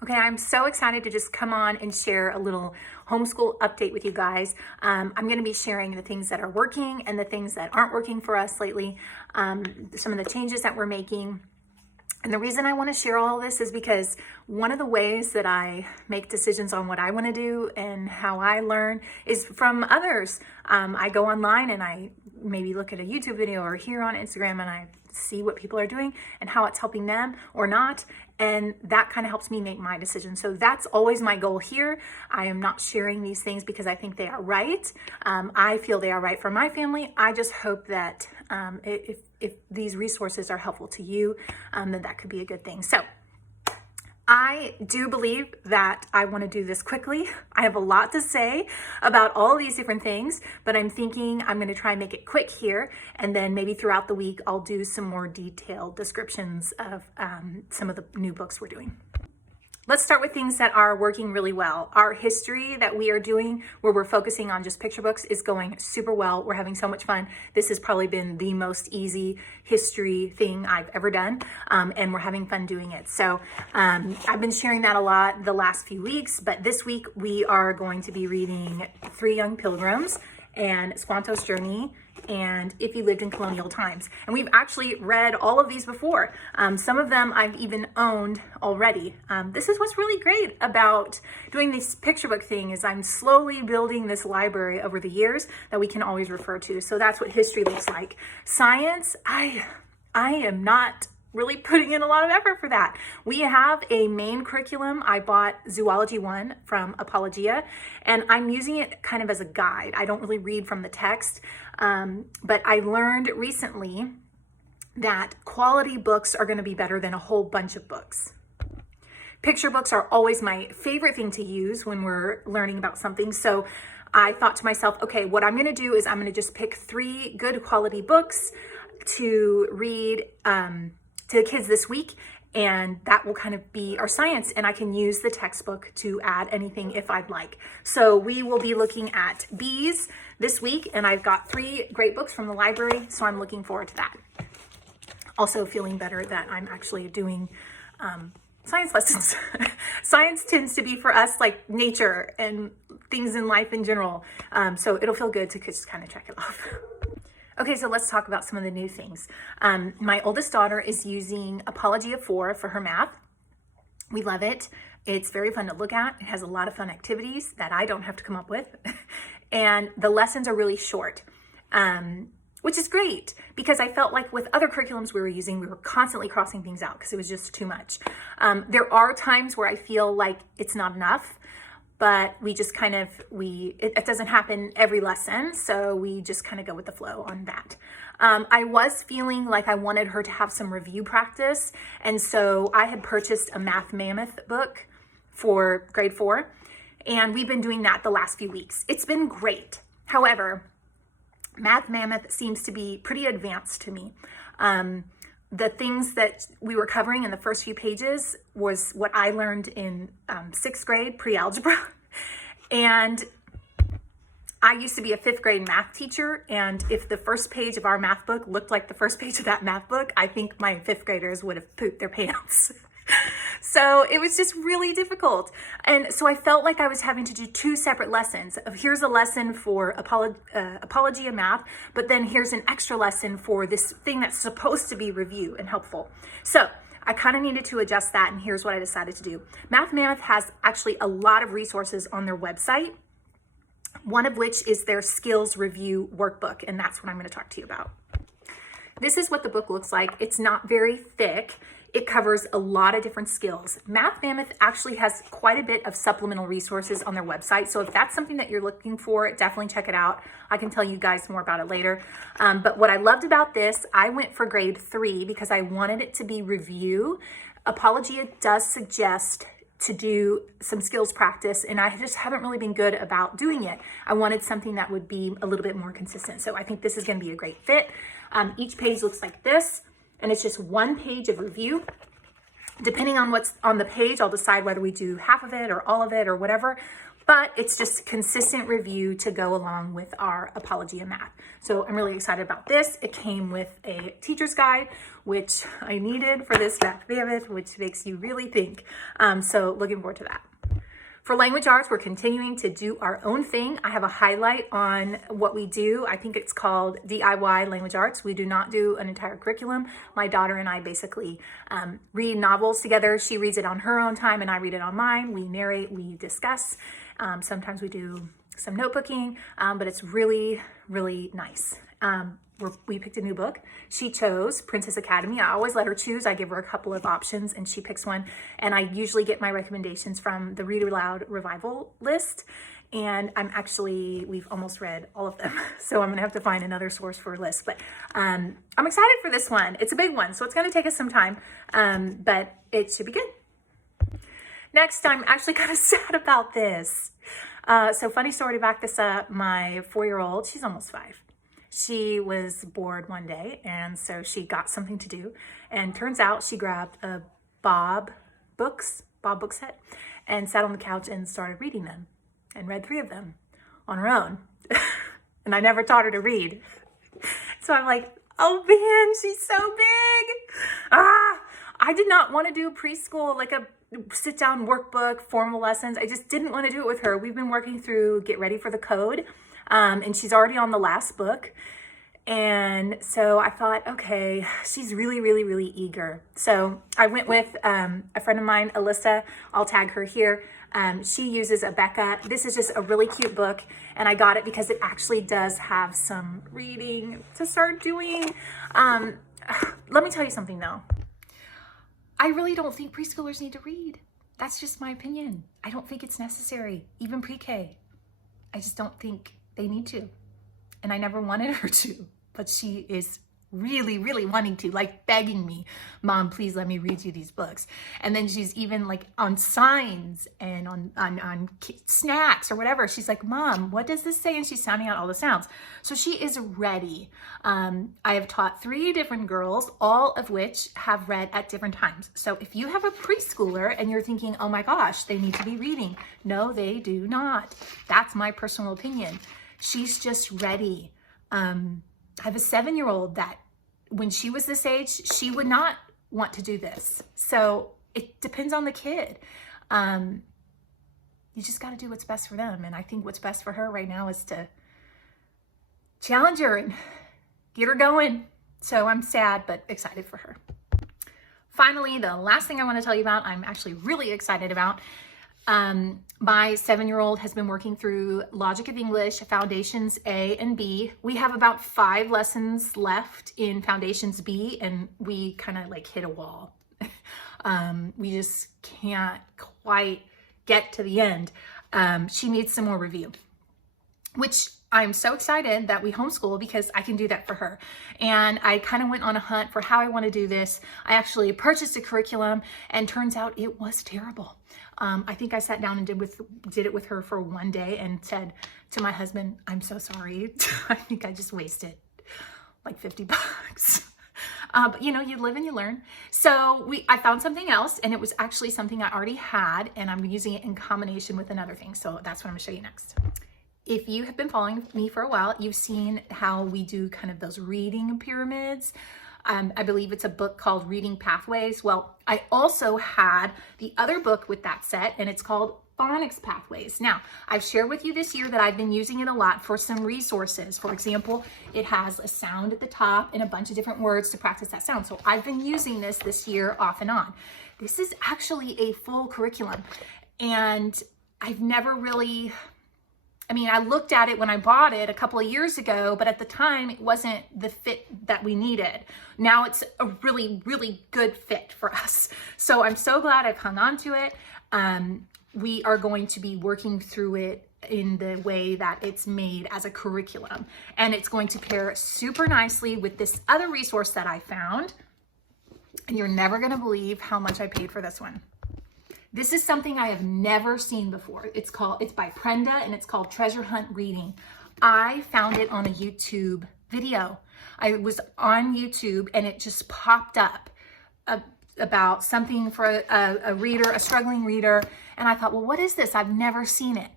Okay, I'm so excited to just come on and share a little homeschool update with you guys. I'm going to be sharing the things that are working and the things that aren't working for us lately, some of the changes that we're making. And the reason I want to share all this is because one of the ways that I make decisions on what I want to do and how I learn is from others. I go online and I maybe look at a YouTube video or here on Instagram and I see what people are doing and how it's helping them or not. And that kind of helps me make my decision. So that's always my goal here. I am not sharing these things because I think they are right. I feel they are right for my family. I just hope that if these resources are helpful to you, then that could be a good thing. So I do believe that I want to do this quickly. I have a lot to say about all these different things, but I'm thinking I'm going to try and make it quick here. And then maybe throughout the week, I'll do some more detailed descriptions of some of the new books we're doing. Let's start with things that are working really well. Our history that we are doing, where we're focusing on just picture books, is going super well. We're having so much fun. This has probably been the most easy history thing I've ever done, and we're having fun doing it. So I've been sharing that a lot the last few weeks, but this week we are going to be reading Three Young Pilgrims and Squanto's Journey, and If You Lived in Colonial Times. And we've actually read all of these before. Some of them I've even owned already. This is what's really great about doing this picture book thing, is I'm slowly building this library over the years that we can always refer to. So that's what history looks like. Science, I am not really putting in a lot of effort for that. We have a main curriculum. I bought Zoology 1 from ABCA, and I'm using it kind of as a guide. I don't really read from the text, but I learned recently that quality books are going to be better than a whole bunch of books. Picture books are always my favorite thing to use when we're learning about something. So I thought to myself, okay, what I'm going to do is I'm going to just pick 3 good quality books to read to the kids this week, and that will kind of be our science, and I can use the textbook to add anything if I'd like. So we will be looking at bees this week, and I've got 3 great books from the library, so I'm looking forward to that. Also feeling better that I'm actually doing science lessons. Science tends to be for us like nature and things in life in general, so it'll feel good to just kind of check it off. Okay, so let's talk about some of the new things. My oldest daughter is using ABCA 4 for her math. We love it. It's very fun to look at. It has a lot of fun activities that I don't have to come up with. And the lessons are really short, which is great because I felt like with other curriculums we were using, we were constantly crossing things out because it was just too much. There are times where I feel like it's not enough, but we just kind of, it doesn't happen every lesson, so we just kind of go with the flow on that. I was feeling like I wanted her to have some review practice, and so I had purchased a Math Mammoth book for grade 4, and we've been doing that the last few weeks. It's been great. However, Math Mammoth seems to be pretty advanced to me. The things that we were covering in the first few pages was what I learned in 6th grade pre-algebra. And I used to be a 5th grade math teacher. And if the first page of our math book looked like the first page of that math book, I think my 5th graders would have pooped their pants. So it was just really difficult. And so I felt like I was having to do 2 separate lessons. Here's a lesson for apology and math, but then here's an extra lesson for this thing that's supposed to be review and helpful. So I kind of needed to adjust that, and here's what I decided to do. Math Mammoth has actually a lot of resources on their website, one of which is their skills review workbook, and that's what I'm going to talk to you about. This is what the book looks like. It's not very thick. It covers a lot of different skills. Math Mammoth actually has quite a bit of supplemental resources on their website. So if that's something that you're looking for, definitely check it out. I can tell you guys more about it later. But what I loved about this, I went for grade 3 because I wanted it to be review. ABCA does suggest to do some skills practice, and I just haven't really been good about doing it. I wanted something that would be a little bit more consistent. So I think this is going to be a great fit. Each page looks like this, and it's just 1 page of review. Depending on what's on the page, I'll decide whether we do half of it or all of it or whatever. but it's just consistent review to go along with our Apology in Math. So I'm really excited about this. It came with a teacher's guide, which I needed for this Math Mammoth, which makes you really think. So looking forward to that. For language arts, we're continuing to do our own thing. I have a highlight on what we do. I think it's called DIY language arts. We do not do an entire curriculum. My daughter and I basically read novels together. She reads it on her own time and I read it on mine. We narrate, we discuss. Sometimes we do some notebooking, but it's really, really nice. We picked a new book. She chose Princess Academy. I always let her choose. I give her a couple of options and she picks one. And I usually get my recommendations from the Read Aloud Revival list. And we've almost read all of them. So I'm gonna have to find another source for a list. But I'm excited for this one. It's a big one, so it's gonna take us some time, but it should be good. Next, I'm actually kind of sad about this. So funny story to back this up. My 4-year-old, she's almost 5. She was bored one day, and so she got something to do, and turns out she grabbed a Bob book set, and sat on the couch and started reading them, and read 3 of them on her own. And I never taught her to read. So I'm like, oh man, she's so big. I did not want to do preschool, like a sit-down workbook, formal lessons. I just didn't want to do it with her. We've been working through Get Ready for the Code. And she's already on the last book. And so I thought, okay, she's really, really, really eager. So I went with a friend of mine, Alyssa. I'll tag her here. She uses ABCA. This is just a really cute book. And I got it because it actually does have some reading to start doing. Let me tell you something though. I really don't think preschoolers need to read. That's just my opinion. I don't think it's necessary, even pre-K. I just don't think they need to. And I never wanted her to, but she is really, really wanting to, like begging me, Mom, please let me read you these books. And then she's even like on signs and on snacks or whatever. She's like, Mom, what does this say? And she's sounding out all the sounds. So she is ready. I have taught 3 different girls, all of which have read at different times. So if you have a preschooler and you're thinking, oh my gosh, they need to be reading. No, they do not. That's my personal opinion. She's just ready. I have a 7-year-old that when she was this age, she would not want to do this. So it depends on the kid. You just got to do what's best for them. And I think what's best for her right now is to challenge her and get her going. So I'm sad, but excited for her. Finally, the last thing I want to tell you about, I'm actually really excited about. My 7-year-old has been working through Logic of English, Foundations A and B. We have about 5 lessons left in Foundations B, and we kind of like hit a wall. We just can't quite get to the end. She needs some more review, which I'm so excited that we homeschool because I can do that for her. And I kind of went on a hunt for how I want to do this. I actually purchased a curriculum and turns out it was terrible. I think I sat down and did it with her for one day and said to my husband, I'm so sorry. I think I just wasted like $50. But you know, you live and you learn. So I found something else, and it was actually something I already had, and I'm using it in combination with another thing. So that's what I'm gonna show you next. If you have been following me for a while, you've seen how we do kind of those reading pyramids. I believe it's a book called Reading Pathways. Well, I also had the other book with that set, and it's called Phonics Pathways. Now, I've shared with you this year that I've been using it a lot for some resources. For example, it has a sound at the top and a bunch of different words to practice that sound. So I've been using this year off and on. This is actually a full curriculum, and I've never really... I looked at it when I bought it a couple of years ago, but at the time it wasn't the fit that we needed. Now it's a really, really good fit for us. So I'm so glad I've hung on to it. We are going to be working through it in the way that it's made as a curriculum. And it's going to pair super nicely with this other resource that I found. And you're never gonna believe how much I paid for this one. This is something I have never seen before. It's by Prenda, and it's called Treasure Hunt Reading. I found it on a YouTube video. I was on YouTube and it just popped up about something for a reader, a struggling reader. And I thought, well, what is this? I've never seen it.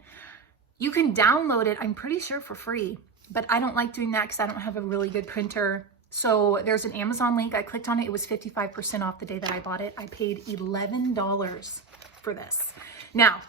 You can download it, I'm pretty sure, for free, but I don't like doing that because I don't have a really good printer. So there's an Amazon link. I clicked on it. It was 55% off the day that I bought it. I paid $11 for this. Now,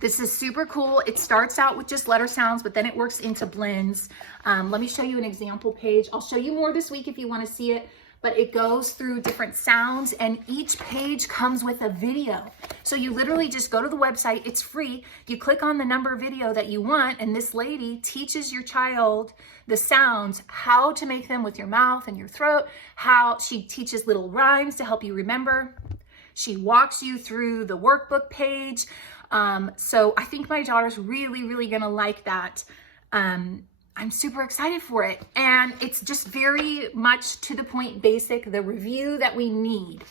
this is super cool. It starts out with just letter sounds, but then it works into blends. Let me show you an example page. I'll show you more this week if you want to see it, but it goes through different sounds and each page comes with a video. So you literally just go to the website, it's free. You click on the number video that you want, and this lady teaches your child the sounds, how to make them with your mouth and your throat, how she teaches little rhymes to help you remember. She walks you through the workbook page. So I think my daughter's really, really gonna like that. I'm super excited for it. And it's just very much to the point, basic, the review that we need.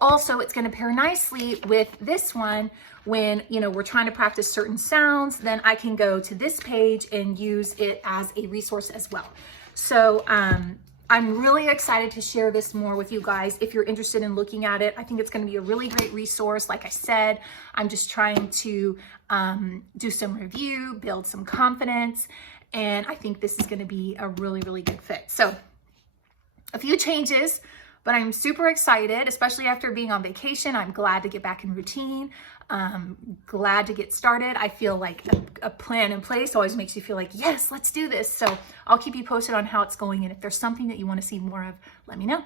Also, it's gonna pair nicely with this one when, you know, we're trying to practice certain sounds, then I can go to this page and use it as a resource as well. So, I'm really excited to share this more with you guys. If you're interested in looking at it, I think it's going to be a really great resource. Like I said, I'm just trying to do some review, build some confidence, and I think this is going to be a really, really good fit. So a few changes, but I'm super excited, especially after being on vacation. I'm glad to get back in routine. Glad to get started. I feel like a plan in place always makes you feel like, yes, let's do this. So I'll keep you posted on how it's going. And if there's something that you want to see more of, let me know.